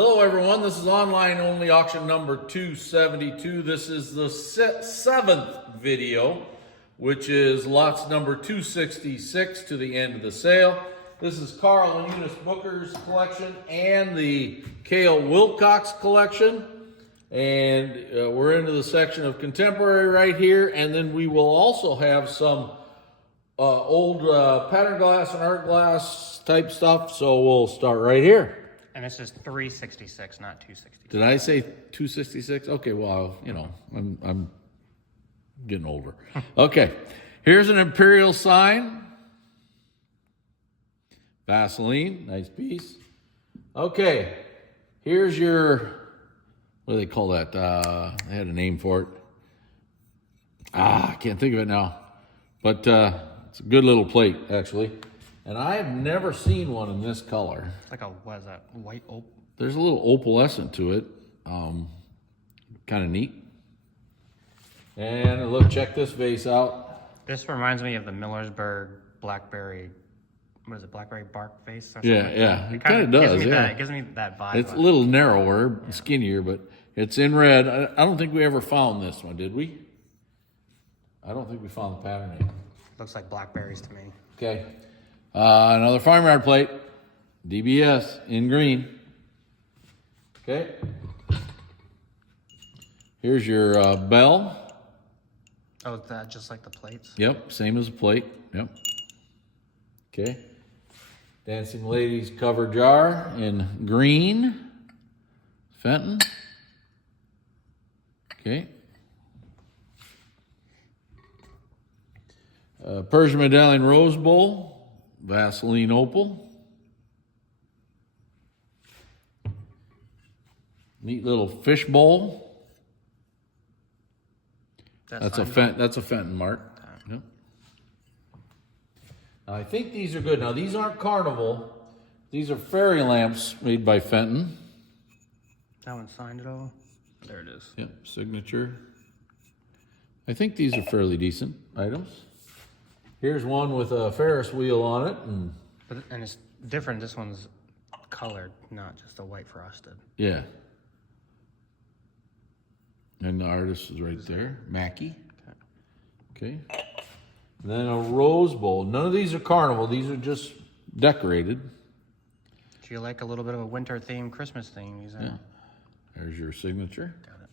Hello everyone, this is online only auction number 272. This is the seventh video, which is lots number 266 to the end of the sale. This is Carl and Eunice Booker's collection and the Kale Wilcox collection. And we're into the section of contemporary right here. And then we will also have some old pattern glass and art glass type stuff. So we'll start right here. And this is 366, not 266. Did I say 266? Okay, well, you know, I'm getting older. Okay, here's an imperial sign. Vaseline, nice piece. Okay, here's your, what do they call that? They had a name for it. I can't think of it now. But it's a good little plate, actually. And I've never seen one in this color. It's like a, what is that, white opal? There's a little opalescent to it. Kind of neat. And look, check this vase out. This reminds me of the Millersburg blackberry, what is it, blackberry bark vase? Or Yeah, like yeah. It It kind of does, yeah. It gives me that vibe. It's a little narrower, skinnier, but it's in red. I don't think we ever found this one, did we? I don't think we found the pattern. Looks like blackberries to me. Okay. Another farmyard plate, DBS in green. Okay. Here's your bell. Oh, is that just like the plates? Yep, same as a plate. Yep. Okay. Dancing Ladies cover jar in green. Fenton. Okay. Persian Medallion Rose Bowl. Vaseline opal. Neat little fish bowl. That's a Fenton mark. Yep. Now, I think these are good. Now these aren't Carnival. These are fairy lamps made by Fenton. That one signed it all. There it is. Yep, signature. I think these are fairly decent items. Here's one with a Ferris wheel on it. And it's different. This one's colored, not just a white frosted. Yeah. And the artist is right there, Mackie. Okay. And then a rose bowl. None of these are Carnival. These are just decorated. Do you like a little bit of a winter theme, Christmas theme? Yeah. There's your signature. Got it.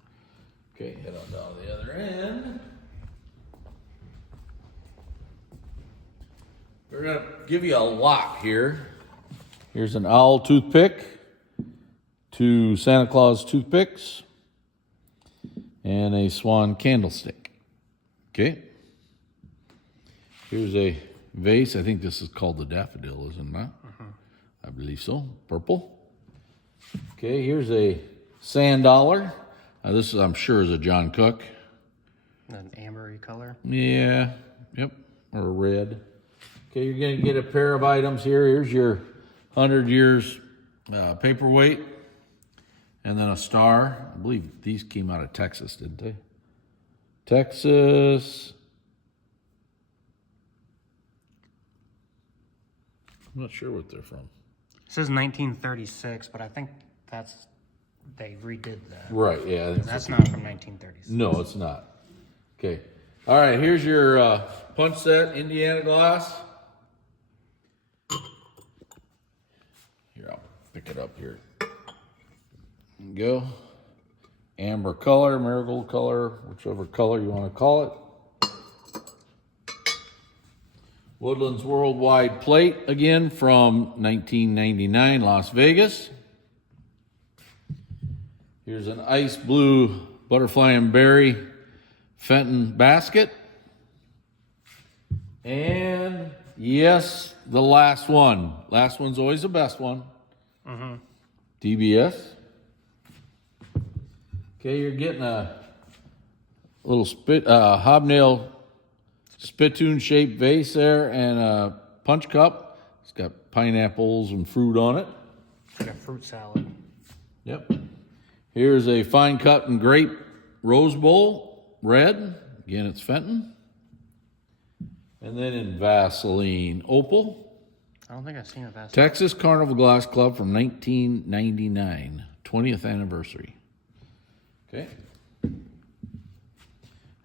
Okay, head on down to the other end. We're going to give you a lot here. Here's an owl toothpick, 2 Santa Claus toothpicks, and a swan candlestick. Okay. Here's a vase. I think this is called the daffodil, isn't it? I believe so. Purple. Okay, here's a sand dollar. This is, I'm sure, is a John Cook. An ambery color. Yeah. Yep. Or a red. Okay, you're going to get a pair of items here. Here's your 100 years paperweight. And then a star. I believe these came out of Texas, didn't they? Texas. I'm not sure what they're from. It says 1936, but I think they redid that. Right, yeah. That's not from 1936. No, it's not. Okay. All right, here's your punch set, Indiana glass. Here, I'll pick it up here. There you go. Amber color, marigold color, whichever color you want to call it. Woodlands Worldwide plate, again, from 1999, Las Vegas. Here's an ice blue butterfly and berry Fenton basket. And yes, the last one. Last one's always the best one. DBS. Okay, you're getting a little hobnail spittoon shaped vase there and a punch cup. It's got pineapples and fruit on it. Like a fruit salad. Yep. Here's a fine cut and grape rose bowl, red. Again, it's Fenton. And then in Vaseline opal. I don't think I've seen a Vaseline. Texas Carnival Glass Club from 1999. 20th anniversary. Okay.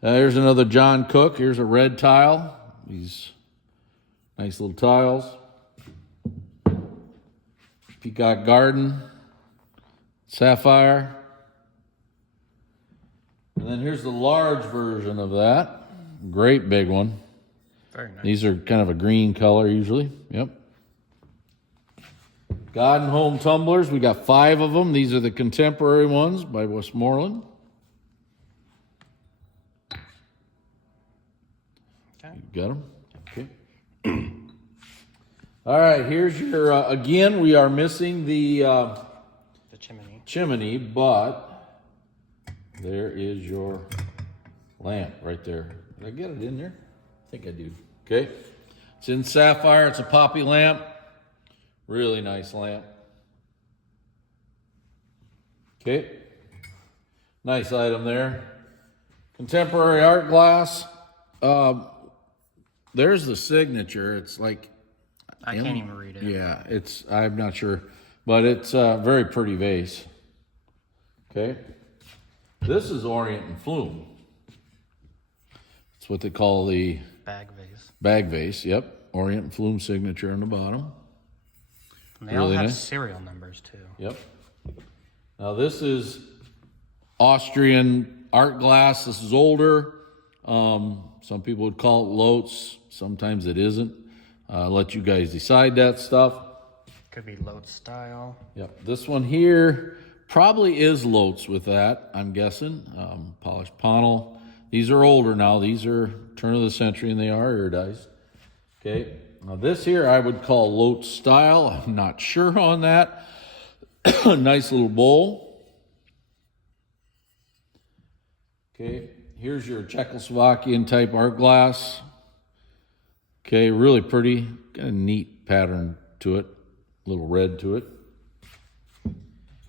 Here's another John Cook. Here's a red tile. These nice little tiles. Peacock Garden. Sapphire. And then here's the large version of that. Great big one. Very nice. These are kind of a green color usually. Yep. God and Home tumblers. We got 5 of them. These are the contemporary ones by Westmoreland. Okay. You got them? Okay. All right, here's your, again, we are missing the chimney, but there is your lamp right there. Did I get it in there? I think I do. Okay. It's in sapphire. It's a poppy lamp. Really nice lamp. Okay. Nice item there. Contemporary art glass. There's the signature. It's like... I can't even read it. Yeah, I'm not sure. But it's a very pretty vase. Okay. This is Orient and Flume. It's what they call the... Bag vase, yep. Orient and Flume signature on the bottom. And they all have serial numbers, too. Yep. Now, this is Austrian art glass. This is older. Some people would call it Lotz. Sometimes it isn't. Let you guys decide that stuff. Could be Lotz style. Yep. This one here probably is Lotz with that, I'm guessing. Polished panel. These are older now. These are turn of the century, and they are iridized. Okay. Now, this here I would call Lotz style. I'm not sure on that. Nice little bowl. Okay. Here's your Czechoslovakian type art glass. Okay, really pretty. Got a neat pattern to it. A little red to it.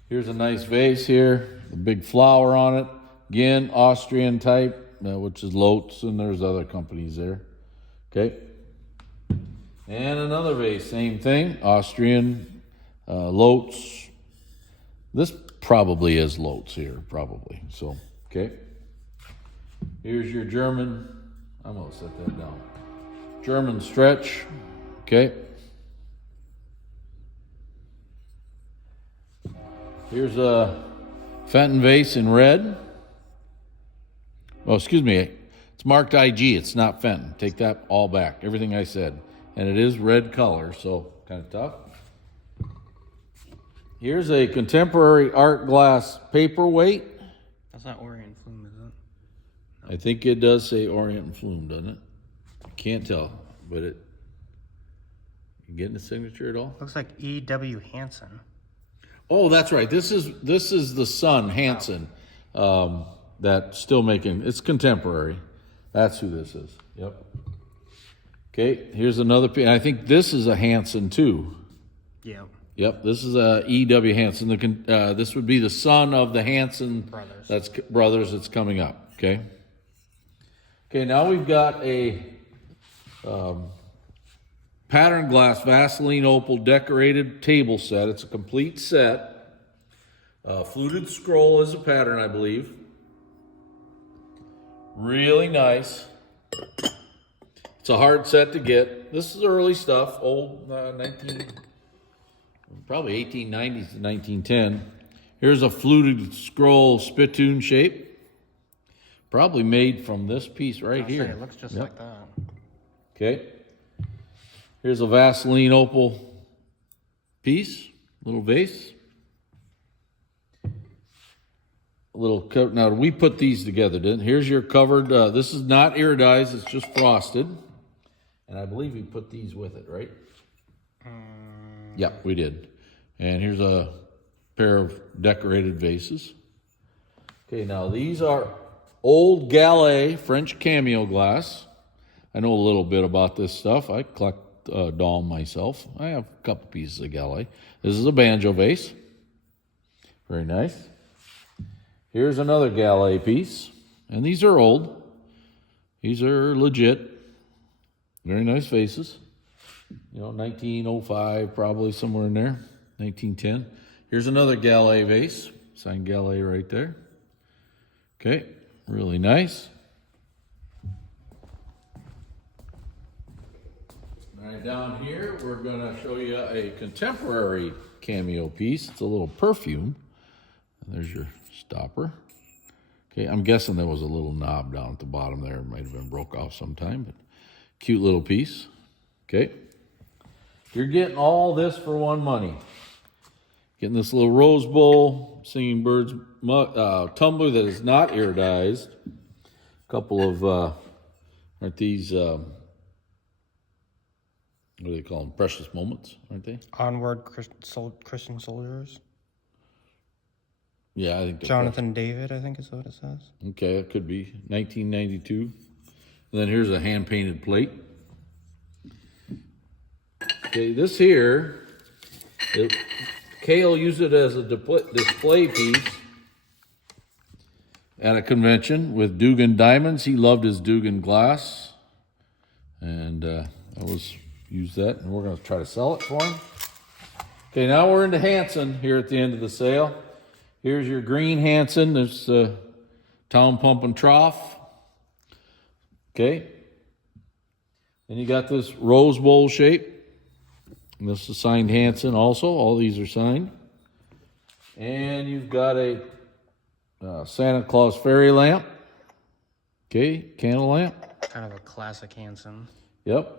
Here's a nice vase here. A big flower on it. Again, Austrian type, which is Lotz, and there's other companies there. Okay. And another vase, same thing. Austrian, Lotz. This probably is Lotz here, probably. So, okay. Here's your German. I'm going to set that down. German stretch. Okay. Here's a Fenton vase in red. Oh, excuse me. It's marked IG. It's not Fenton. Take that all back. Everything I said. And it is red color, so kind of tough. Here's a contemporary art glass paperweight. That's not Orient Flume, is it? No. I think it does say Orient and Flume, doesn't it? Can't tell, but it... You getting the signature at all? Looks like E.W. Hansen. Oh, that's right. This is the son, Hansen, that's still making... It's contemporary. That's who this is. Yep. Okay, here's another piece. I think this is a Hansen, too. Yep. Yep, this is a E.W. Hansen. This would be the son of the Hansen brothers that's coming up, okay? Okay, now we've got a pattern glass Vaseline opal decorated table set. It's a complete set. Fluted scroll is a pattern, I believe. Really nice. It's a hard set to get. This is early stuff, old probably 1890s to 1910. Here's a fluted scroll spittoon shape. Probably made from this piece right here. It looks just like that. Okay. Here's a Vaseline opal piece, little vase. Now we put these together, didn't? Here's your covered, this is not iridized, it's just frosted. And I believe we put these with it, right? Yeah, we did. And here's a pair of decorated vases. Okay, now these are old Gallet French cameo glass. I know a little bit about this stuff. I collect Daum myself. I have a couple pieces of Gallet. This is a banjo vase. Very nice. Here's another Gallet piece. And these are old. These are legit. Very nice vases. You know, 1905, probably somewhere in there. 1910. Here's another Gallet vase. Signed Gallet right there. Okay, really nice. All right, down here, we're gonna show you a contemporary cameo piece. It's a little perfume. And there's your stopper. Okay, I'm guessing there was a little knob down at the bottom there. It might have been broke off sometime, but cute little piece. Okay. You're getting all this for one money. Getting this little rose bowl, Singing Birds tumbler that is not iridized. A couple of, aren't these, what do they call them? Precious moments, aren't they? Onward Christian Soldiers. Yeah, I think they're Jonathan David, I think is what it says. Okay, it could be 1992. And then here's a hand-painted plate. Okay, this here, Kale used it as a display piece at a convention with Dugan diamonds. He loved his Dugan glass, and I used that, and we're going to try to sell it for him. Okay, now we're into Hanson here at the end of the sale. Here's your green Hanson. There's Town Pump and Trough. Okay. Then you got this rose bowl shape. And this is signed Hanson also. All these are signed. And you've got a Santa Claus fairy lamp. Okay, candle lamp. Kind of a classic Hanson. Yep.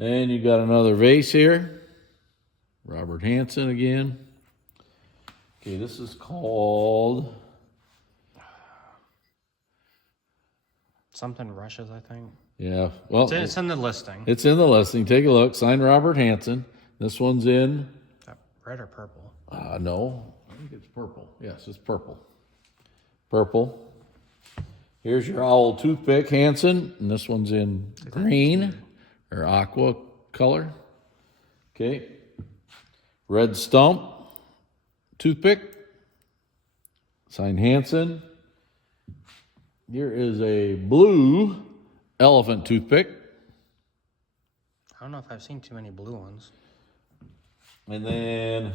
And you got another vase here. Robert Hanson again. Okay, this is called something Rushes, I think. Yeah, well, It's in the listing. It's in the listing. Take a look. Signed Robert Hanson. This one's in red or purple? No, I think it's purple. Yes, it's purple. Purple. Here's your owl toothpick, Hanson, and this one's in green or aqua color. Okay. Red stump toothpick, signed Hanson. Here is a blue elephant toothpick. I don't know if I've seen too many blue ones. And then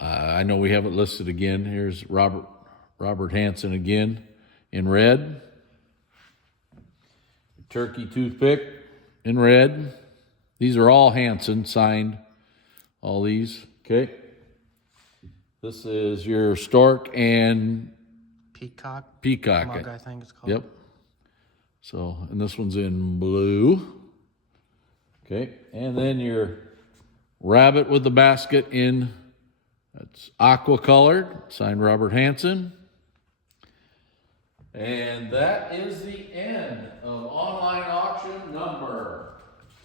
I know we have it listed again. Here's Robert Hanson again in red. Turkey toothpick in red. These are all Hanson signed. All these, okay. This is your stork and Peacock mug, I think it's called. Yep. So, and this one's in blue. Okay, and then your rabbit with the basket in, that's aqua colored, signed Robert Hanson. And that is the end of online auction number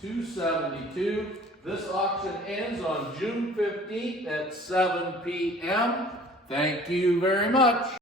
272. This auction ends on June 15th at 7 p.m. Thank you very much.